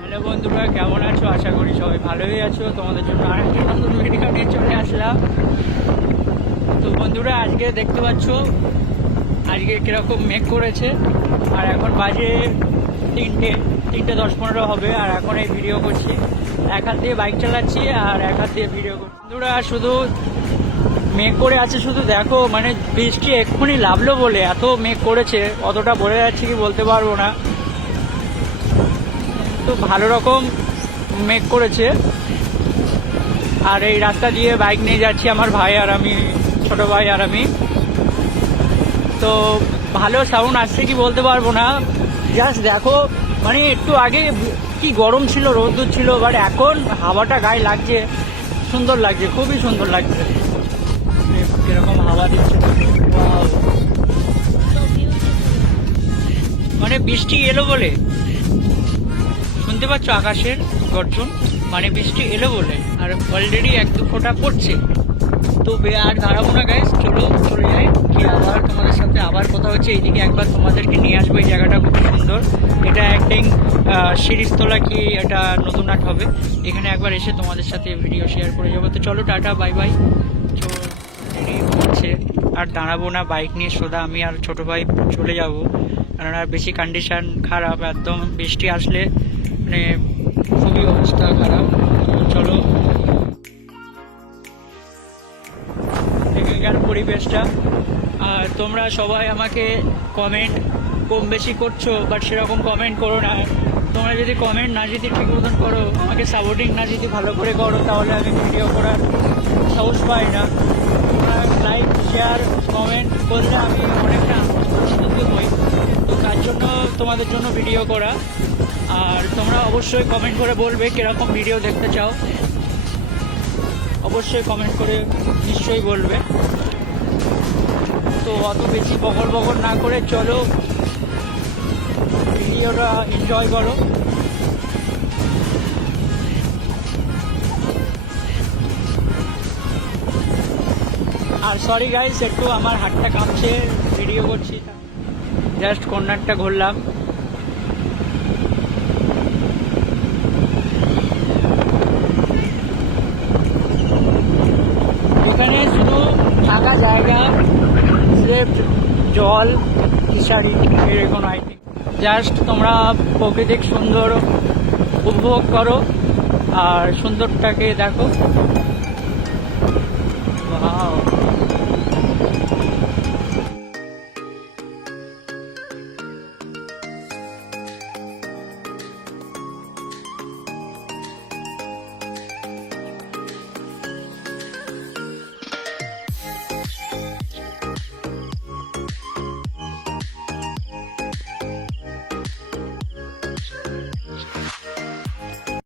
Hello বন্ধুরা, কেমন আছো? আশা করি সবাই ভালোই আছো। তোমাদের জন্য আরেকটা নতুন ভিডিও নিয়ে চলে আসলাম। তো বন্ধুরা, আজকে দেখতে পাচ্ছ আজকে কিরকম মেঘ করেছে। আর এখন বাজে 3:10-15 হবে। আর এখন এই ভিডিও করছি, এক হাত দিয়ে বাইক চালাচ্ছি আর এক হাত দিয়ে ভিডিও করছি। বন্ধুরা, শুধু মেঘ করে আছে, শুধু দেখো, মানে বৃষ্টি এক্ষুনি লাভলো বলে এত মেঘ করেছে, অতটা বোঝা যাচ্ছে কি বলতে পারবো না। তো ভালো রকম মেঘ করেছে। আর এই রাস্তা দিয়ে বাইক নিয়ে যাচ্ছি আমার ভাই আর আমি, ছোট ভাই আর আমি। তো ভালো সাউন্ড আসছে কি বলতে পারবো না। জাস্ট দেখো, মানে একটু আগে কি গরম ছিল, রোদ্দুর ছিল, বাট এখন হাওয়াটা গায়ে লাগছে, সুন্দর লাগছে, খুবই সুন্দর লাগছে। কিরকম হাওয়া দিচ্ছে, Wow! মানে বৃষ্টি এলো বলে শুনতে পাচ্ছ আকাশের গর্জন, মানে বৃষ্টি এলো বলে। আর অলরেডি 1-2 ফোঁটা পড়ছে। তো আর দাঁড়াবো না গাইস, চলে যাই, কি আবার তোমাদের সাথে আবার কথা হচ্ছে। এইদিকে একবার তোমাদেরকে নিয়ে আসবো, এই জায়গাটা খুব সুন্দর। এটা একদিন সিরিজতলা কি এটা নতুন হাট হবে, এখানে একবার এসে তোমাদের সাথে ভিডিও শেয়ার করে যাবো। তো চলো, টাটা, বাই বাই। হচ্ছে আর দাঁড়াবো না, বাইক নিয়ে সোজা আমি আর ছোট ভাই চলে যাবো, কারণ আর বেশি কন্ডিশন খারাপ, একদম বৃষ্টি আসলে মানে খুবই অবস্থা খারাপ। চলো, এখানকার পরিবেশটা। আর তোমরা সবাই আমাকে কমেন্ট কম বেশি করছো, বাট সেরকম কমেন্ট করো না। তোমরা যদি কমেন্ট না যদি ঠিক মতন করো, আমাকে সাপোর্টিং না যদি ভালো করে করো, তাহলে আমি ভিডিও করার সাহস পাই না। তোমরা লাইক, শেয়ার, কমেন্ট করলে আমি অনেকটা আনন্দ হই। তো তার জন্য তোমাদের জন্য ভিডিও করা। আর তোমরা অবশ্যই কমেন্ট করে বলবে কীরকম ভিডিও দেখতে চাও, অবশ্যই কমেন্ট করে নিশ্চয়ই বলবে। তো অত বেশি বকর বকর না করে চলো ভিডিওটা এনজয় করো। আর সরি গাইস, একটু আমার হাতটা কাঁপছে, ভিডিও করছি, জাস্ট কর্নারটা ঘুরলাম। এখানে শুধু ফাঁকা জায়গা, স্রেফ জল, ফিশারি, এরকম আই থিঙ্ক। জাস্ট তোমরা প্রাকৃতিক সুন্দর উপভোগ করো আর সুন্দরটাকে দেখো। Wow!